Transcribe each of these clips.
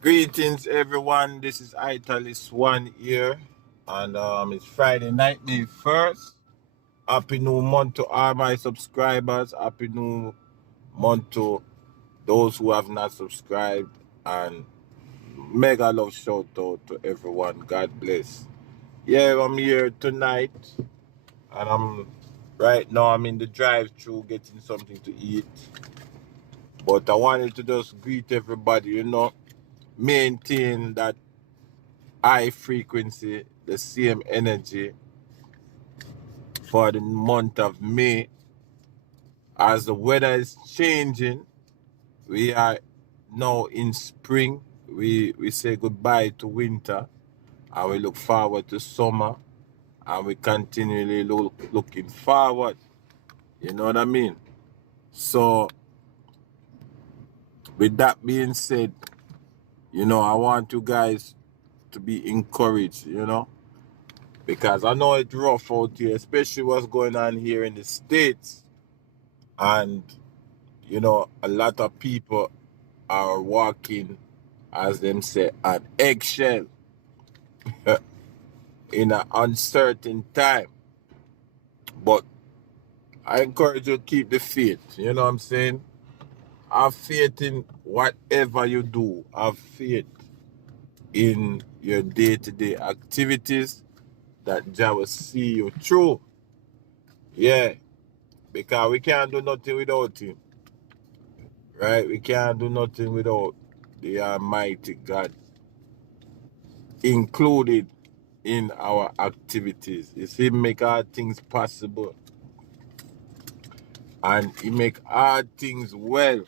Greetings, everyone. This is Italis One here, and it's Friday night, May 1st. Happy New Month to all my subscribers. Happy New Month to those who have not subscribed, and mega love shout out to everyone. God bless. Yeah, I'm here tonight, and right now I'm in the drive-through getting something to eat. But I wanted to just greet everybody, maintain that high frequency, the same energy for the month of May. As the weather is changing, we are now in spring. We say goodbye to winter and we look forward to summer, and we continually looking forward. You know what I mean? So with that being said, I want you guys to be encouraged, because I know it's rough out here, especially what's going on here in the States. And, a lot of people are walking, as them say, on eggshell in an uncertain time. But I encourage you to keep the faith. You know what I'm saying? Have faith in whatever you do. Have faith in your day-to-day activities that Jah will see you through. Yeah. Because we can't do nothing without him. Right? We can't do nothing without the Almighty God included in our activities. It's Him make all things possible, and He make all things well.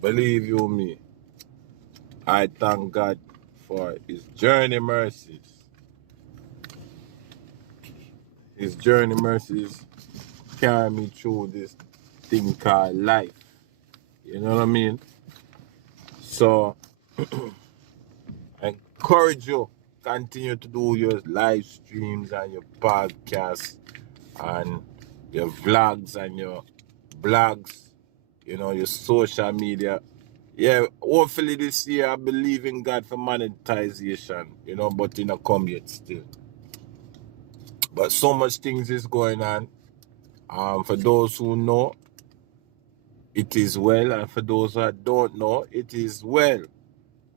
Believe you me, I thank God for His journey mercies. His journey mercies carry me through this thing called life. You know what I mean? So I encourage you, continue to do your live streams and your podcasts and your vlogs and your blogs, your social media. Yeah, hopefully this year I believe in God for monetization, but it not come yet still. But so much things is going on. For those who know, it is well, and for those who don't know, it is well.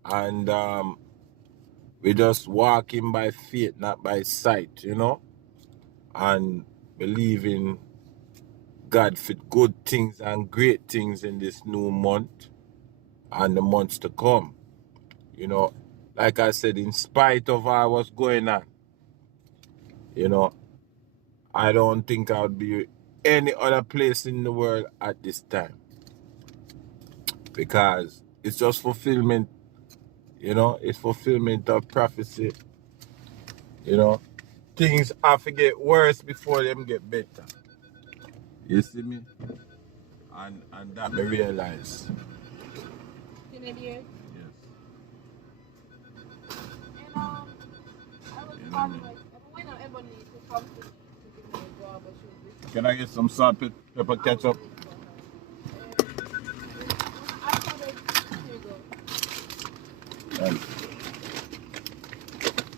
And we just walking by faith, not by sight, and believing God for good things and great things in this new month and the months to come. Like I said, in spite of all what's going on, I don't think I would be any other place in the world at this time, because it's just fulfillment, it's fulfillment of prophecy. Things have to get worse before them get better. You see me? And that me realize. Yes. And I was like, when I ever need to come to give me a job, I should be. Can I get some salt, pepper, ketchup? I started, here you go.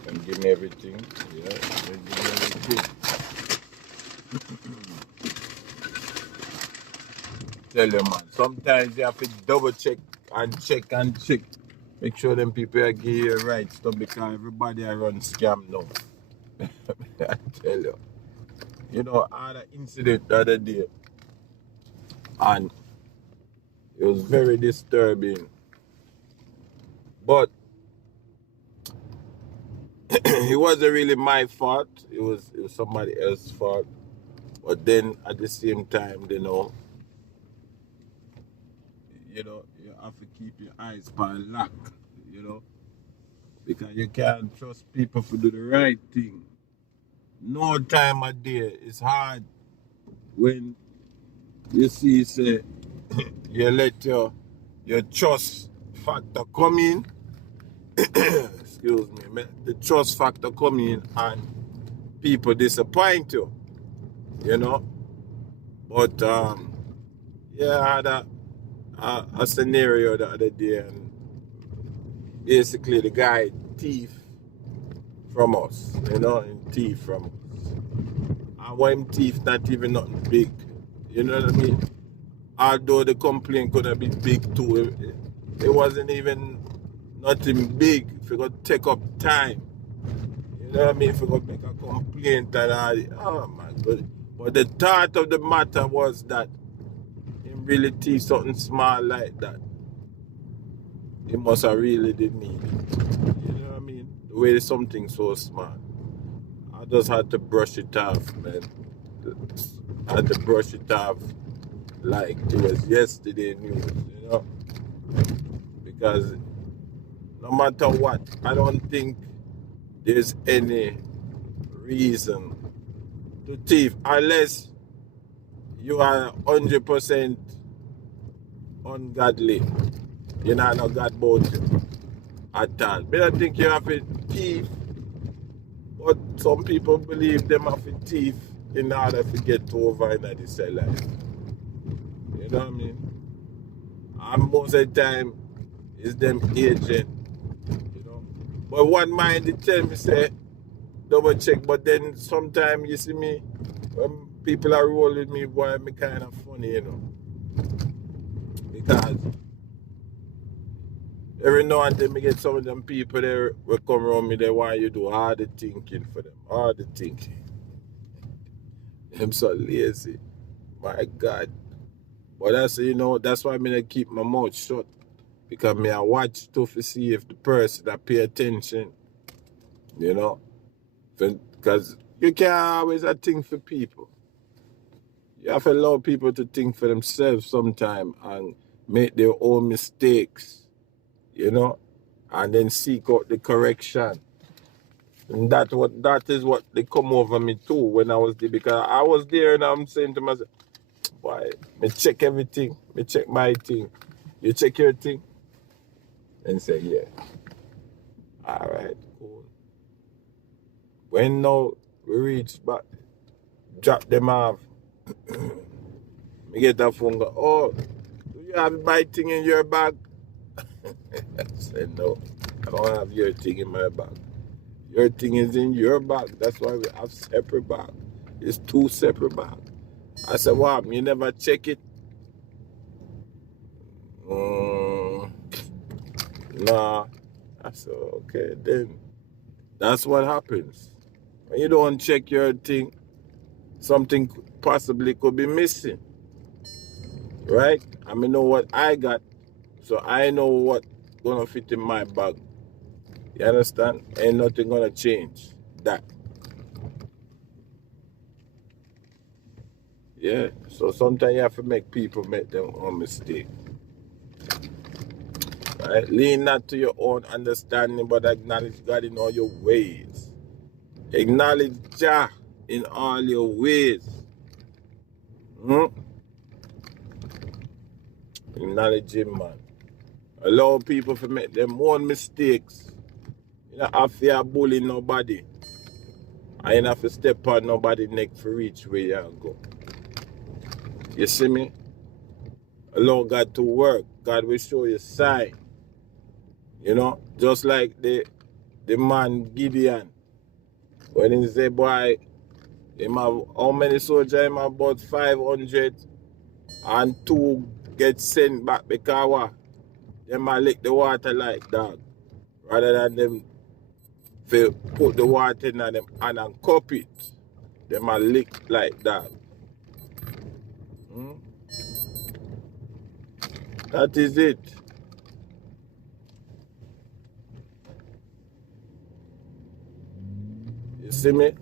And give me everything. Yeah, give me everything. Tell you, man, sometimes you have to double check and check and check. Make sure them people are give you right stuff, because everybody are run scam now. I tell you. I had an incident the other day, and it was very disturbing. But it wasn't really my fault. It was somebody else's fault. But then at the same time, you have to keep your eyes on lock, because you can't trust people to do the right thing. No time of day. It's hard when you see, say, you let your trust factor come in. Excuse me, the trust factor come in and people disappoint you, But yeah, I a scenario the other day, and basically the guy thief from us, him thief from us. And when him thief not even nothing big, you know what I mean? Although the complaint could have been big too, it wasn't even nothing big. If you could take up time, you know what I mean? If you could make a complaint and all, oh my God. But the thought of the matter was that him really thief something small like that. He must have really did need it. You know what I mean? The way something so small. I just had to brush it off, man. I had to brush it off like it was yesterday news, because no matter what, I don't think there's any reason to thief unless you are 100% ungodly. You're not no God about you at all. But I think you have a thief, but some people believe them have a thief in order to get over in this life. You know what I mean? And most of the time, it's them agent, But one mind, they tell me, say, double check. But then sometimes, you see me, when people are rolling me, boy, I'm kind of funny, Because every now and then, I get some of them people there will come around me, they want you to do all the thinking for them. All the thinking. I'm so lazy. My God. But that's why I'm going to keep my mouth shut. Because I watch to see if the person that pay attention, Because you can't always think for people. You have to allow people to think for themselves sometimes and make their own mistakes, and then seek out the correction. And that is what they come over me too when I was there, because I was there and I'm saying to myself, boy, me check everything, me check my thing. You check your thing? And say, yeah. All right, cool. When now we reach back, drop them off, me get that phone go, oh, do you have my thing in your bag? I said, no, I don't have your thing in my bag. Your thing is in your bag. That's why we have separate bag. It's 2 separate bags. I said, wow, you never check it? Nah. I said, okay, then that's what happens. When you don't check your thing, something possibly could be missing. Right? I know what I got, so I know what's gonna fit in my bag. You understand? Ain't nothing gonna change that. Yeah. So sometimes you have to make people make their own mistake. Right? Lean not to your own understanding, but acknowledge God in all your ways. Acknowledge Jah in all your ways. Acknowledge Him, man. Allow people to make their own mistakes. You don't have to bully nobody. I ain't have to step on nobody's neck for reach where you go. You see me? Allow God to work. God will show you sign. Just like the man Gideon. When he say, boy, him have how many soldiers? Him have about 500 and 2 get sent back because what? Them might lick the water like dog. Rather than them put the water in them and cup it. Them might lick like that. That is it. You see me?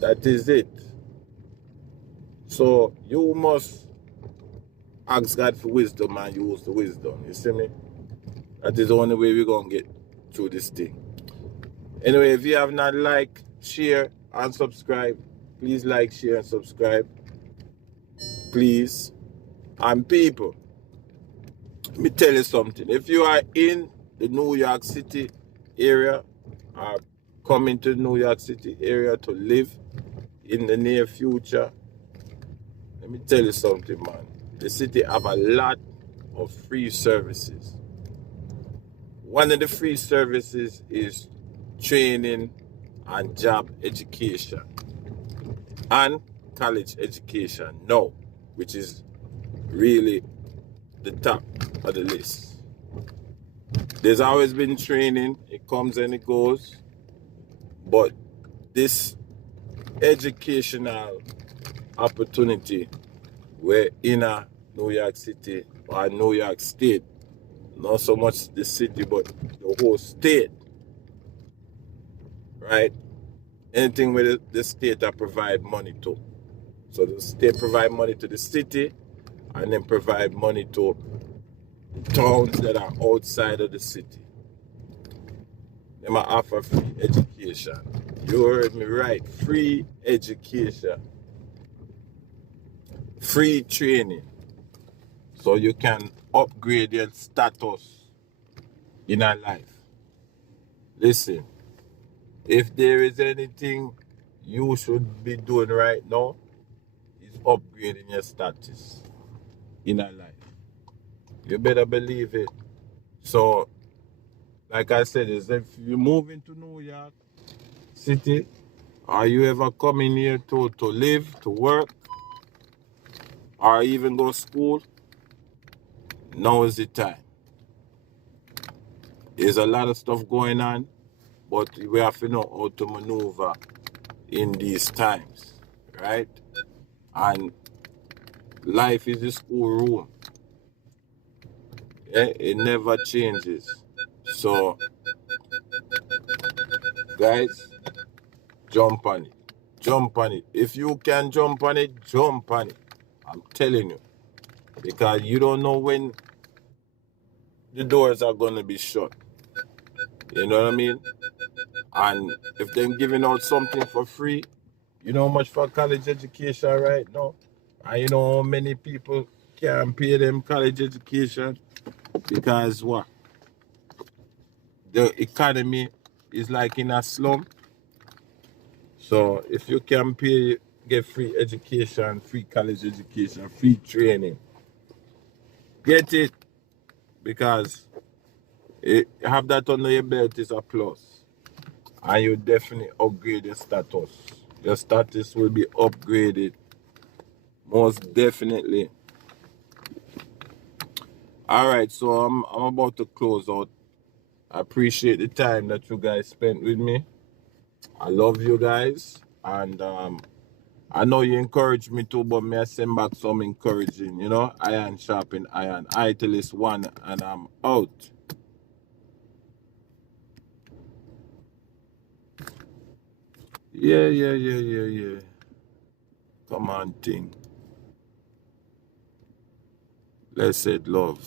That is it. So you must ask God for wisdom and use the wisdom. You see me? That is the only way we're going to get through this thing. Anyway, if you have not liked, share, and subscribe, please like, share, and subscribe. Please. And people, let me tell you something. If you are in the New York City area, or coming to the New York City area to live in the near future, let me tell you something, man. the city have a lot of free services. One of the free services is training and job education and college education now, which is really the top of the list. There's always been training, it comes and it goes, but this educational opportunity, we're in a New York City or New York State, not so much the city, but the whole state, right? Anything with the state that provide money to. So the state provide money to the city and then provide money to towns that are outside of the city. They might offer free education. You heard me right, free education. Free training. So you can upgrade your status in our life. Listen, if there is anything you should be doing right now, is upgrading your status in our life. You better believe it. So, like I said, is if you move into New York City, or you ever come in here to live, to work, or even go to school, now is the time. There's a lot of stuff going on, but we have to know how to maneuver in these times, right? And life is a schoolroom. Yeah? It never changes. So, guys, jump on it. Jump on it. If you can jump on it, jump on it. I'm telling you. Because you don't know when the doors are going to be shut. You know what I mean? And if they're giving out something for free, you know how much for college education right now? And you know how many people can't pay them college education? Because what? The economy is like in a slum. So if you can pay, get free education, free college education, free training, get it. Because have that under your belt is a plus. And you definitely upgrade your status. Your status will be upgraded. Most definitely. Alright, so I'm about to close out. I appreciate the time that you guys spent with me. I love you guys. And I know you encourage me too, but may I send back some encouraging, you know? Iron sharpen iron. I till it's one and I'm out. Yeah. Come on, thing. Let's say love.